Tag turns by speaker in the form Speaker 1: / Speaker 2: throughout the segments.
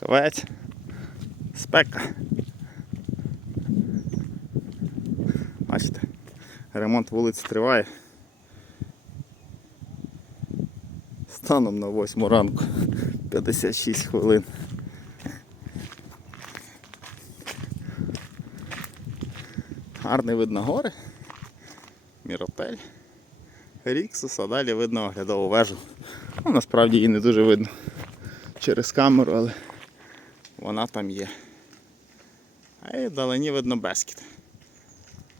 Speaker 1: Трускавець. Спека. Бачите, ремонт вулиці триває. Станом на 8 ранку 56 хвилин. Гарний видно гори, Міротель, Ріксус, а далі видно оглядову вежу. Ну, насправді її не дуже видно через камеру, але вона там є. А і вдалині видно Бескіт.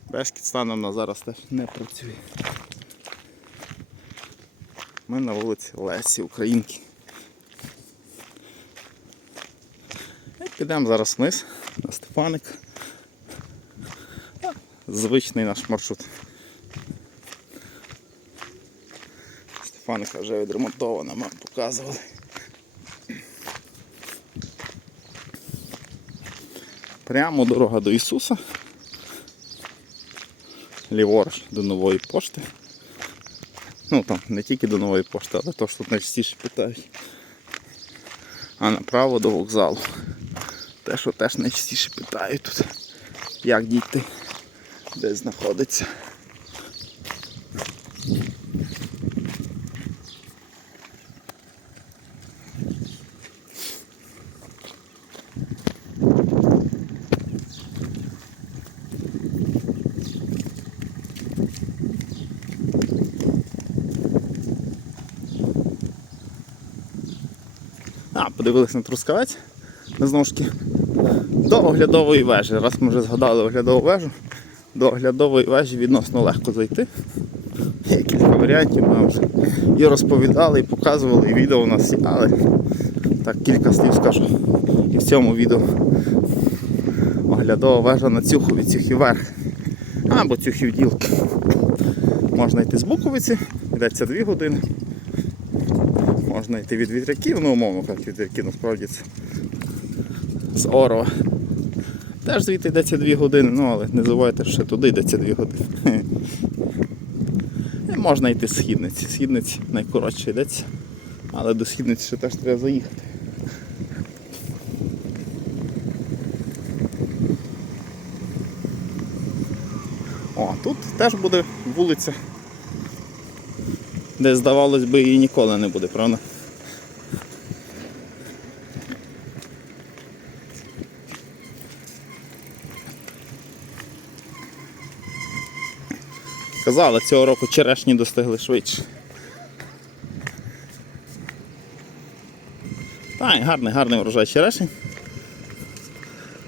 Speaker 1: Бескіт станом на зараз теж не працює. Ми на вулиці Лесі Українки. Підемо зараз вниз на Стефаник. Звичний наш маршрут. Стефаника вже відремонтована, нам показували. Прямо дорога до Ісуса. Ліворуч до нової пошти. Ну там не тільки до нової пошти, але то, що тут найчастіше питають. А направо до вокзалу. Те, що теж найчастіше питають тут, як дійти, де знаходиться. А, подивились на трускавець. Ми знову ж таки до оглядової вежі. Раз ми вже згадали оглядову вежу, до оглядової вежі відносно легко зайти. Є кілька варіантів, ми вже і розповідали, і показували, і відео у нас є, так кілька слів скажу. І в цьому відео оглядова вежа на Цюхові, Цюхів верх. Або Цюхів ділки. Можна йти з Буковиці, йдеться 2 години. Можна йти від вітряків, ну умовно кажуть, від насправді це з Орова. Теж звідти йдеться 2 години, ну але не забувайте, що туди йдеться 2 години. І можна йти з східниці. Східниці найкоротше йдеться, але до східниці ще теж треба заїхати. О, тут теж буде вулиця, де здавалось би її ніколи не буде, правда? Казали, цього року черешні достигли швидше. Так, і гарний, гарний врожай черешень.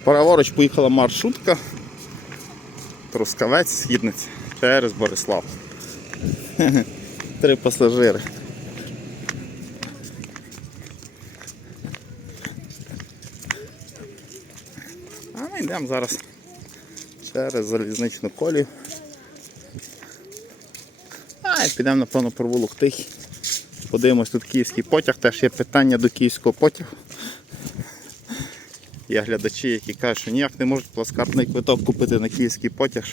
Speaker 1: Праворуч поїхала маршрутка. Трускавець, східниця через Борислав. Три пасажири. А ми йдемо зараз через залізничну колію. А, підемо, напевно, провулок Тихий. Подивимось тут київський потяг, теж є питання до київського потягу. Є глядачі, які кажуть, що ніяк не можуть плацкартний квиток купити на київський потяг.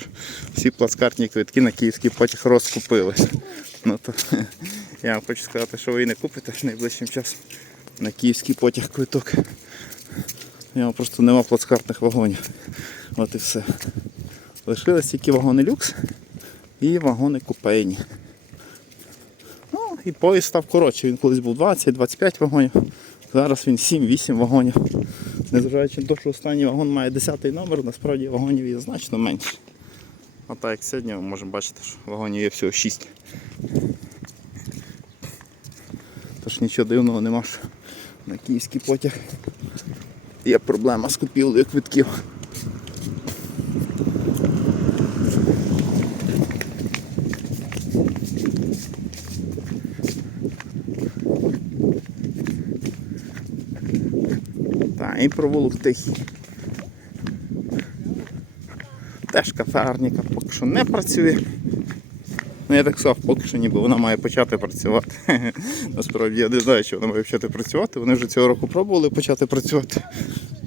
Speaker 1: Всі плацкартні квитки на київський потяг розкупились. Ну, то, я вам хочу сказати, що ви і не купите найближчим часом на київський потяг квиток. У нього просто нема плацкартних вагонів. От і все. Лишились тільки вагони люкс і вагони купейні. І поїзд став коротше, він колись був 20-25 вагонів, зараз він 7-8 вагонів. Незважаючи на те, що останній вагон має 10 номер, насправді вагонів є значно менше. А так як сьогодні ми можемо бачити, що вагонів є всього 6. Тож нічого дивного нема, що на київський потяг є проблема з купівлею квитків. І провулок тихий. Теж кафеарніка поки що не працює. Ну я так сказав, поки що ніби вона має почати працювати. Насправді я не знаю, чи вона має почати працювати. Вони вже цього року пробували почати працювати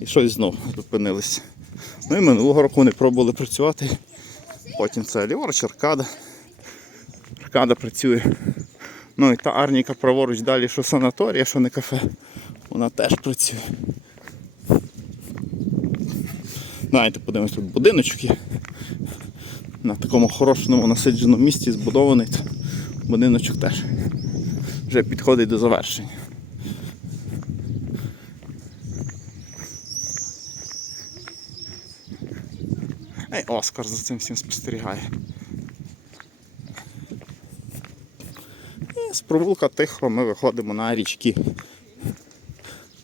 Speaker 1: і щось знову зупинилися. Ну і минулого року вони пробували працювати. Потім це ліворуч аркада. Аркада працює. Ну і та арніка праворуч далі, що санаторія, що не кафе, вона теж працює. Знаєте, подивимось, тут будиночок є. На такому хорошому насидженому місці збудований. Будиночок теж вже підходить до завершення. Ей, Оскар за цим всім спостерігає. І з провулка тихо ми виходимо на річки.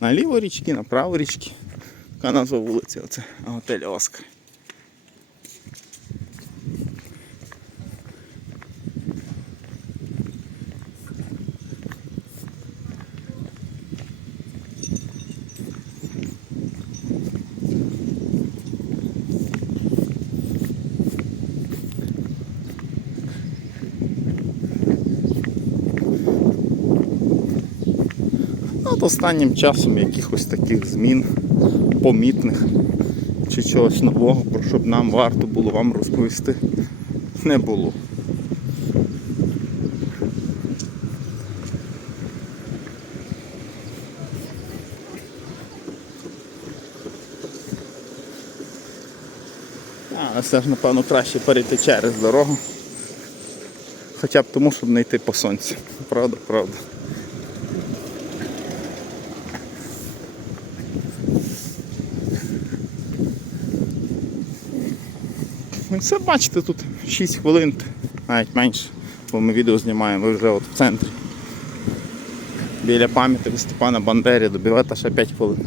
Speaker 1: Наліво річки, направо річки. Така назва вулиці, оце готель Оскар. Останнім часом якихось таких змін помітних чи чогось нового, про що б нам варто було вам розповісти, не було. Але все ж, напевно, краще перейти через дорогу. Хоча б тому, щоб не йти по сонцю. Правда, правда. Ну, Це бачите, тут 6 хвилин, навіть менше, бо ми відео знімаємо, ви вже от в центрі. Біля пам'ятника Степана Бандери до ще 5 хвилин.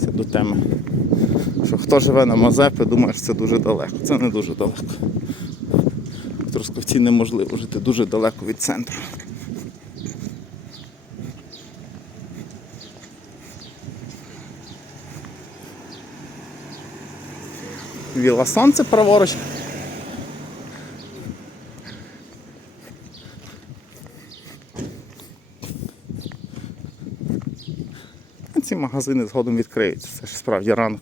Speaker 1: Це до теми. Що хто живе на Мазепи, думає, що це дуже далеко. Це не дуже далеко. В Трускавці неможливо жити дуже далеко від центру. Віла Сонце праворуч. А Ці магазини згодом відкриються. Це ж справді ранок.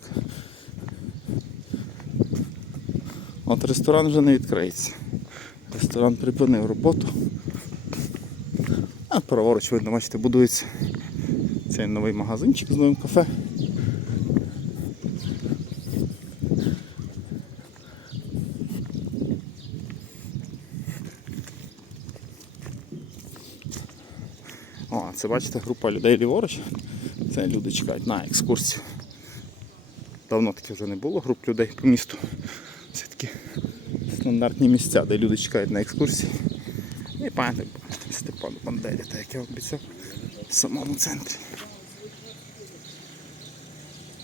Speaker 1: От ресторан вже не відкриється. Ресторан припинив роботу. А праворуч, видно, бачите, будується цей новий магазинчик з новим кафе. О, це бачите, група людей ліворуч. Це люди чекають на екскурсію. Давно таке вже не було груп людей по місту. Це такі стандартні місця, де люди чекають на екскурсії. І пам'ятник Степану Бандері, так як я обіцяв, в самому центрі.